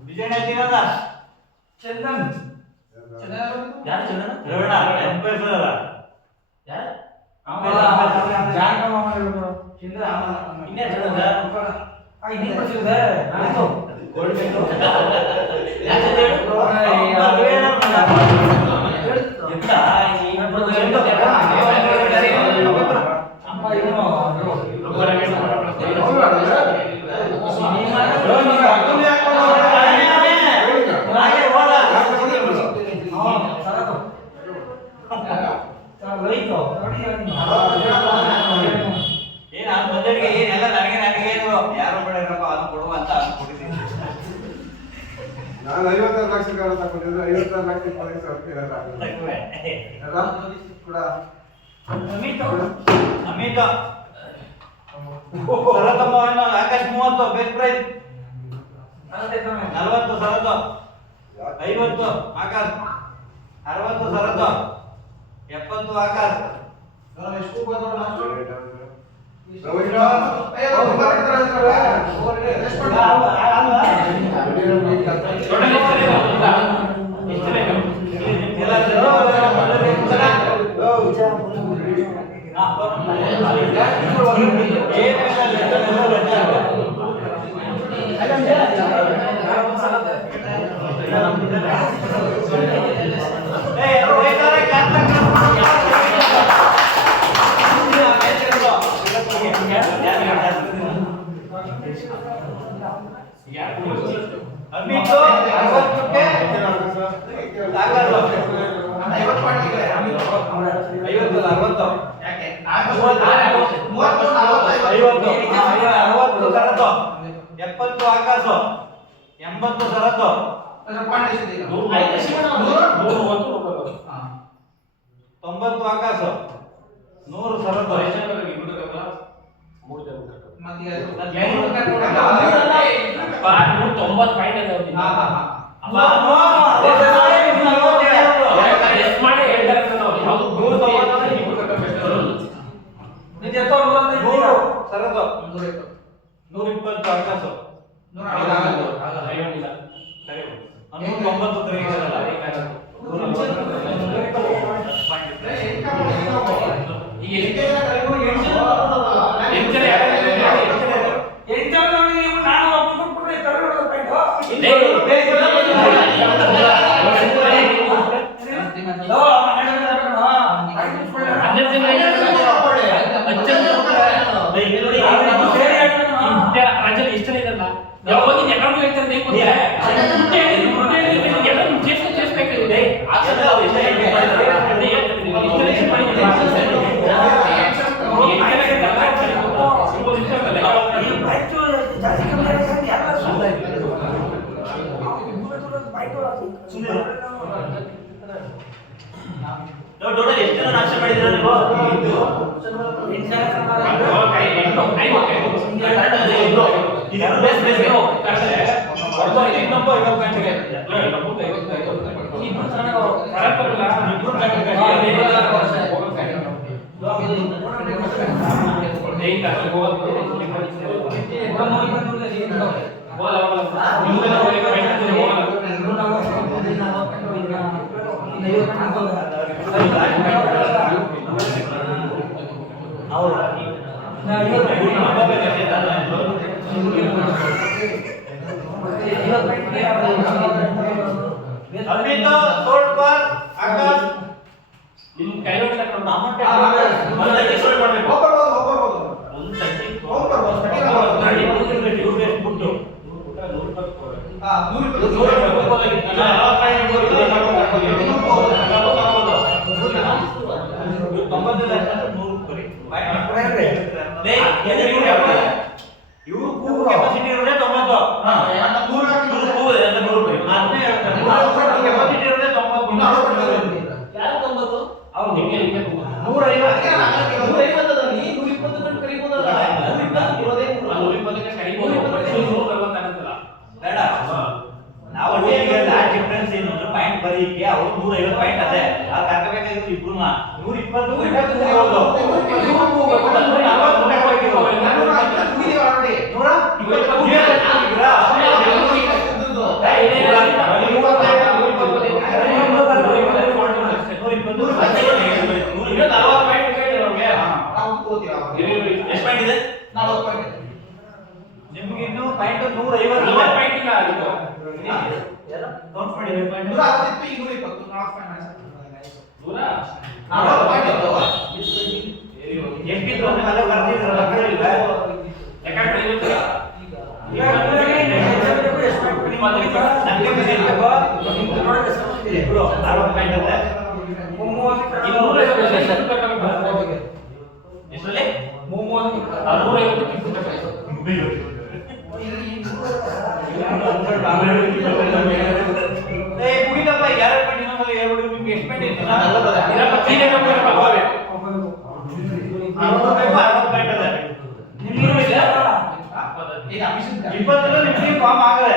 ವಿಜಯ್ ಹೇಳ್ತೀನಲ್ಲ ಚಂದನ್ ಯಾರು ಚಂದನ ರವಣ ಎಂಪೈರ್ ಸರ್ ಯಾರು ಇನ್ನೇ ಚಂದನ ಏನ್ ಆ ಮೊದಲಿಗೆ ಏನೆಲ್ಲ ನನಗೆ ಏನು ಯಾರು ಬೇಡ ಇರಪ್ಪ ಅದನ್ನ ಕೊಡುವ ಅಂತ ಅದನ್ನ ಕೊಟ್ಟಿದ್ದೀನಿ ನಾನು 56 ಲಕ್ಷ ತಗೊಂಡಿದ್ರೆ 56 ಲಕ್ಷ 20 ಲಕ್ಷ ಇರಲ್ಲ ಕೂಡ ಅಮಿತ ಸರತಮ್ಮವನ್ನು ಆಕಾಶ್ 30 ಬೆಸ್ಟ್ ಪ್ರೈಸ್ 40 ಸರತ 50 ಆಕಾಶ್ 60 ಸರತ 70 ಆಕಾಶ್ ನಾನು ಎಷ್ಟು ಬಂದ್ರು ಟೋಟಲ್ ಎಷ್ಟು ಬೇಕು? ಅಮಿತು 60ಕ್ಕೆ ಸಾಗರು 50 ಯಾಕೆ 30 ಶರತ್ತು 70 ಆಕಾಶು 80 ಶರತ್ತು 90 ಆಕಾಶು 100 ಶರತ್ತು 90 ಪಾಯಿಂಟ್ ಅದ ಎಷ್ಟು ಮಾಡಿ ಹೇಳ್ತಾರೆ ನಾವು ಯಾವುದು 100 ಶರತ್ತು 120 ಆಕಾಶು 190 ತಿರುಗಿಸಲ್ಲ ರಾಜ್ಯದಲ್ಲಿ ಇಷ್ಟನೇ ಇದಲ್ಲ ಯಾವಾಗ ಎಲ್ಲರೂ ಹೇಳ್ತಾರೆ ಟೋಟಲ್ ಎಷ್ಟು ಜನ ನಾಶ ಮಾಡಿದ್ರ ನೀವು? ಅಮಿತು ಸೋಲ್ಡ್ ಫಾರ್ ಆಕಾಶ್ ನಿಮ್ ಕೈಯಲ್ಲಿ ಅಮೌಂಟ್ ಒಂದು ಲಕ್ಷ ಸೋಲ್ಡ್ ಮಾಡಬೇಕು. ಒಂದು ತಟ್ಟಿ ಬಿಟ್ಟು ಇವ್ರು ಕೆಪಾಸಿಟಿ ಇರೋದೇ 90 ಕೆಪಾಸಿಟಿ ಇರೋದೇ 90 ಯಾರು 90? ಅವ್ರು ನಿಮ್ಗೆ 150 ಬೇಡ ನಾವು ಡಿಫ್ರೆನ್ಸ್ ಏನು ಅಂದ್ರೆ ಪಾಯಿಂಟ್ ಬರೀಕೆ ಅವರು 150 ಪಾಯಿಂಟ್ ಅದೇ ಆ ಕರ್ಕಬೇಕಾಗಿತ್ತು ಇಬ್ರು 40 ಪಾಯಿಂಟ್ ನಿಮ್ಗೆ ಇನ್ನು ಪಾಯಿಂಟ್ 150 ಪಾಯಿಂಟ್ ಇಲ್ಲ ಅದು ಕೌಂಟ್ ಮಾಡಿ 150 ಪಾಯಿಂಟ್ ದೂರ ಎಷ್ಟಿದ್ರು ಅಂದ್ರೆ ಅಲ್ಲೇ ಬರ್ತಿದ್ರಲ್ಲ ಕಡೆಯಿಲ್ಲ ಯಾಕಂದ್ರೆ ಇವತ್ತು ಇಬ್ರು 60 ಪಾಯಿಂಟ್ ಅದೇ ಎಷ್ಟರಲ್ಲಿ? ಏ ಮುಗಿದಪ್ಪ ಯಾರು ಪಾಯಿಂಟ್ ಇನ್ನೊಂದು ಹೇಳ್ಬಿಡು ನಿಮ್ಗೆ ಎಷ್ಟು ಪಾಯಿಂಟ್ ಇತ್ತು 60 ಪಾಯಿಂಟ್ ಅದೇ 20 ನಿಮ್ಗೆ ಫಾರ್ಮ್ ಆಗದೆ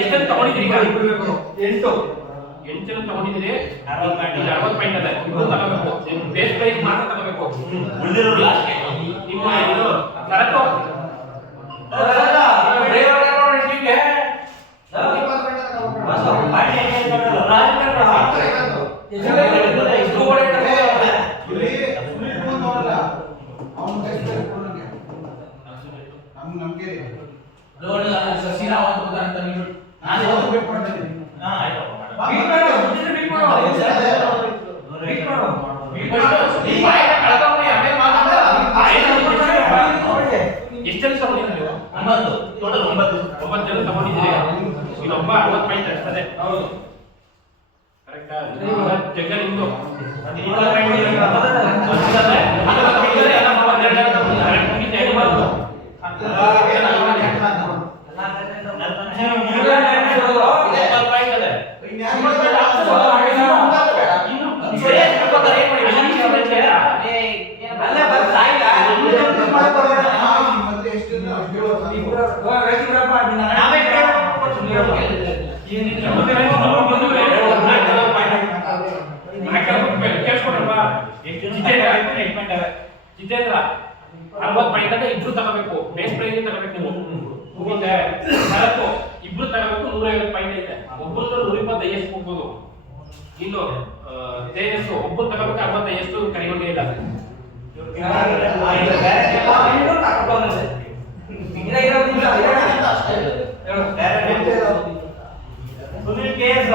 ಎಷ್ಟು ತಗೊಂಡಿದ್ದೀರಿ 8 ಎಂಚಲು ತಗೊಂಡಿದ್ದೀರಿ 60 ಪಾಯಿಂಟ್. ಇಲ್ಲಿ 60 ಪಾಯಿಂಟ್ ಅದ ಇಬ್ರು ತಗೋಬೇಕು ನಿಮ್ಮ ಬೇಸ್ ಪ್ರೈಸ್ ಮಾತ್ರ ತಗೋಬೇಕು ಉಳಿದಿರೋ ಲಾಸ್ಟ್ ನಿಮ್ಮ ಇದು ಸರಕು ಎಷ್ಟು ಜನ ತಗೊಂಡಿದ್ದೀರಿ ನೀವು 9 ಟೋಟಲ್ 9 9 ಜನ ತಗೊಂಡಿದ್ದೀರಿ ಇನ್ನೊಬ್ಬ 60 ಪಾಯಿಂಟ್ ಅಷ್ಟೇ ಹೌದು ಕರೆಕ್ಟಾ ಜಗ್ಗಲ್ ನಿಮ್ದು ಜಿತೇಂದ್ರ 60 ಪಾಯಿಂಟ್ ಅಂದ್ರೆ ಇಬ್ರು ತಗೋಬೇಕು ಬೇಸ್ ಪ್ರೈಸ್ ತಗೋಬೇಕು ನೀವು ಮುಗಿತೆ ಸರಕು ಇಬ್ರು ತಗೋಬೇಕು 150 ಪಾಯಿಂಟ್ ಐತೆ ಒಬ್ಬರು 120 ಎಷ್ಟು ಹೋಗ್ಬೋದು ಇನ್ನು ತೇಜಸ್ಸು ಒಬ್ಬರು ತಗೋಬೇಕು 60 ಎಷ್ಟು ಕಡಿಮೆ ಇಲ್ಲ ಸುನಿಲ್ ಕೇಸ್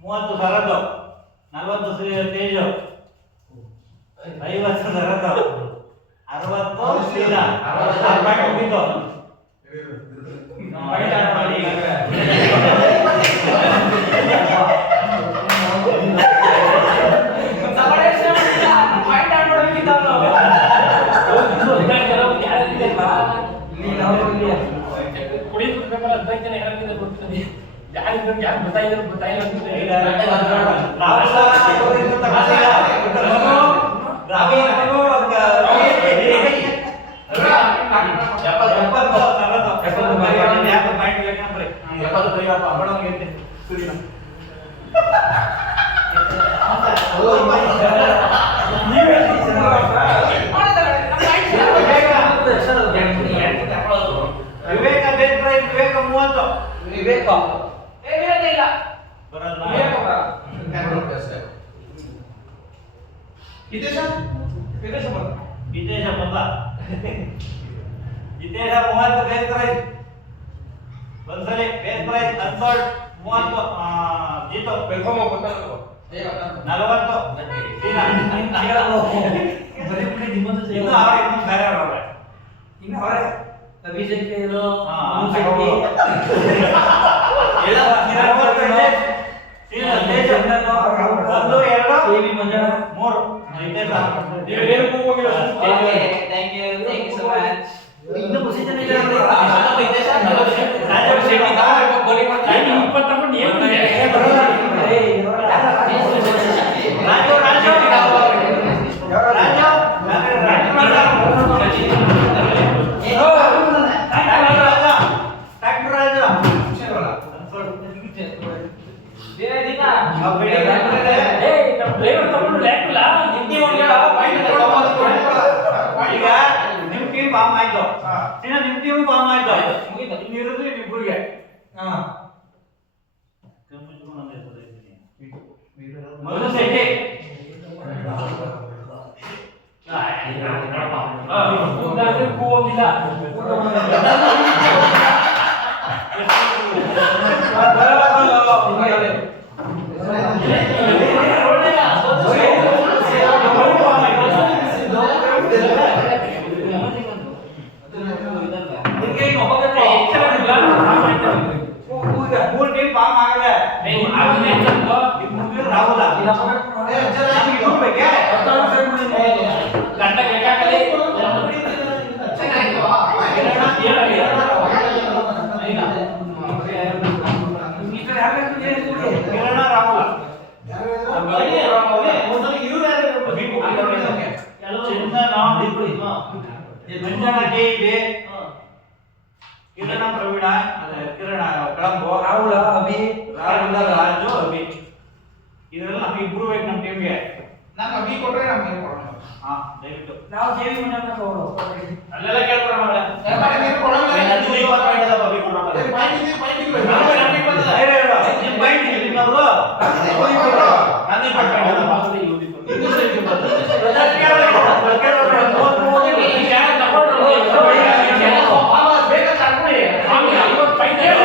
ಮೂವತ್ತು ಶರತ್ 40 ತೇಜ್ 50 ಶರತ್ 60 ಶ್ರೀರಾ 6 ಪಾಯಿಂಟ್ ಮುಗಿತು ಯಾರು ಗೊತ್ತಾಯಿದ್ರು ಗೊತ್ತಾಯಿಲ್ಲ ವಿವೇಕ ಬೇಸ್ ಪ್ರೈಸ್ ವಿವೇಕ 30 ವಿವೇಕ ಇಲ್ಲ ಬರಲ್ಲ ವಿದೇಶ ಬಂದ ವಿದೇಶ ಬಂದ ವಿದೇಶ 30 ಬೇಸ್ ಪ್ರೈಸ್ ಒಂದ್ಸಲಿ ಬೇಸ್ ಪ್ರೈಸ್ ಅನ್ಸೋಲ್ಡ್ 30 ಜೀತೋ 40 ಸೀನಾ ಇನ್ನು ಅವ್ರೆ ಇನ್ನು ಬೇರೆ ಅವ್ರೆ ಇನ್ನು ಅವರೇ ಅಭಿಷೇಕ್ ಇದು ಇನ್ನು ಖುಷಿ ಜನ ಈಗ ನಿಮ್ ಟೀಮ್ ಫಾರ್ಮ್ ಆಯ್ತು ನಿಮ್ ಟೀಮ್ ಫಾರ್ಮ್ ಆಯ್ತು ಇನ್ನಿರೋದು ಇಬ್ಬರಿಗೆ ಮೊದಲು ಸೆಟ್ಟಿ ಹೋಗಿಲ್ಲ ಮೂರು ಟೀಮ್ ಫಾರ್ಮ್ ಆಗಿದೆ ರಾಹುಲ ಗಂಟ ಬೇಕಾಗಲಿ ಕಿರಣ ರಾಹುಲ ಚಂದನ ಮಂಜನ ಕೆ ಇದೆ ಕಳಂಬು ರಾಹುಲ ಅಭಿ ರಾಹುಲ ರಾಜು ಅಭಿ ಇದೆಲ್ಲ ನಮ್ಗೆ ಇಂಪ್ರೂವ್ಮೆಂಟ್ ನಮ್ಮ ಟೀಮ್ಗೆ ನಾನು ಅಭಿ ಕೊಟ್ರೆ ನಮ್ಗೆ ಏನು ಕೊಡೋಣ ಹಾ ದಯವಿಟ್ಟು ನಾವು ಜೇವಿ ಮುಂಜಾನೆ ಹೋಗೋದು ಅಲ್ಲೆಲ್ಲ ಕೇಳ್ಕೊಳ ಮಗಳೇ ಏನು ಕೊಡೋಣ ನಂದು 20 ಪಾಯಿಂಟ್ ಅದ ಬಿ ಕೊಡೋಣ ನಿಮ್ಮ ಪಾಯಿಂಟ್ ಇದೆ ನಿಮ್ಮದು ನಂದು 20 ಪಾಯಿಂಟ್ ಅದ ಭಾಗದಲ್ಲಿ ಇವ್ರು ಇಪ್ಪತ್ತು. ಇನ್ನೂ ಸರಿ 20 ಬೇಕಾದ್ರೆ ತಗೊಳ್ಳಿ. ಸ್ವಾಮಿ, 50 ಪಾಯಿಂಟ್ ಇದೆ.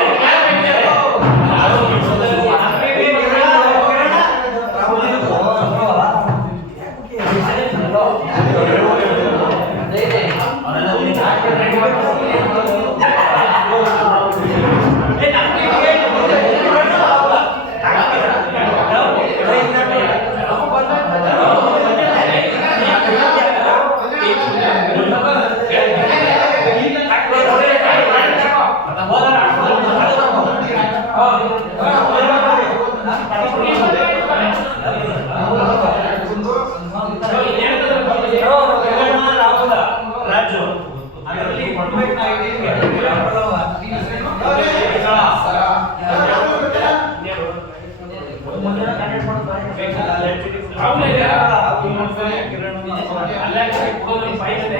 ರಾಜು ಅದರಲ್ಲಿ ಇಂಪ್ರೂವ್ಮೆಂಟ್ ಆಗಿದೆ ರಾಹುಲ್ ಇದೆ. ಕಿರಣ್ ಅಲ್ಲೇ ಕೊಡೋದು 5 ಇದೆ.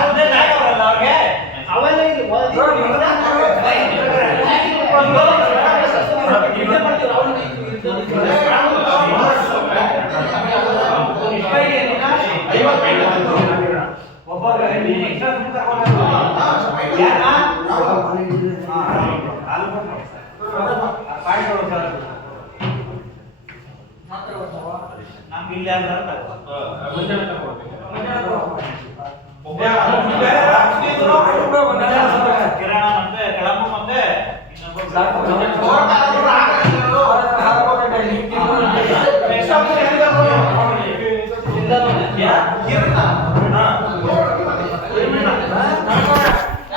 ಅದೇ ನಾಯಕರಲ್ಲ ಅವ್ರಿಗೆ ಅವೆಲ್ಲ ಇಲ್ಲಿ ಒಬ್ಬ ಎಕ್ಸ್ಟ್ರಾ ತಗೊಂಡು ಯಾರ ನಮ್ಗೆ ಇಲ್ಲಿ ಯಾರು ಮುಂಜಾನೆ ತಗೊಳ್ಬೇಕು. ಕಿರಣ ಮತ್ತೆ ಕಳಂಬು ಮತ್ತೆ ಇನ್ನೊಬ್ಬ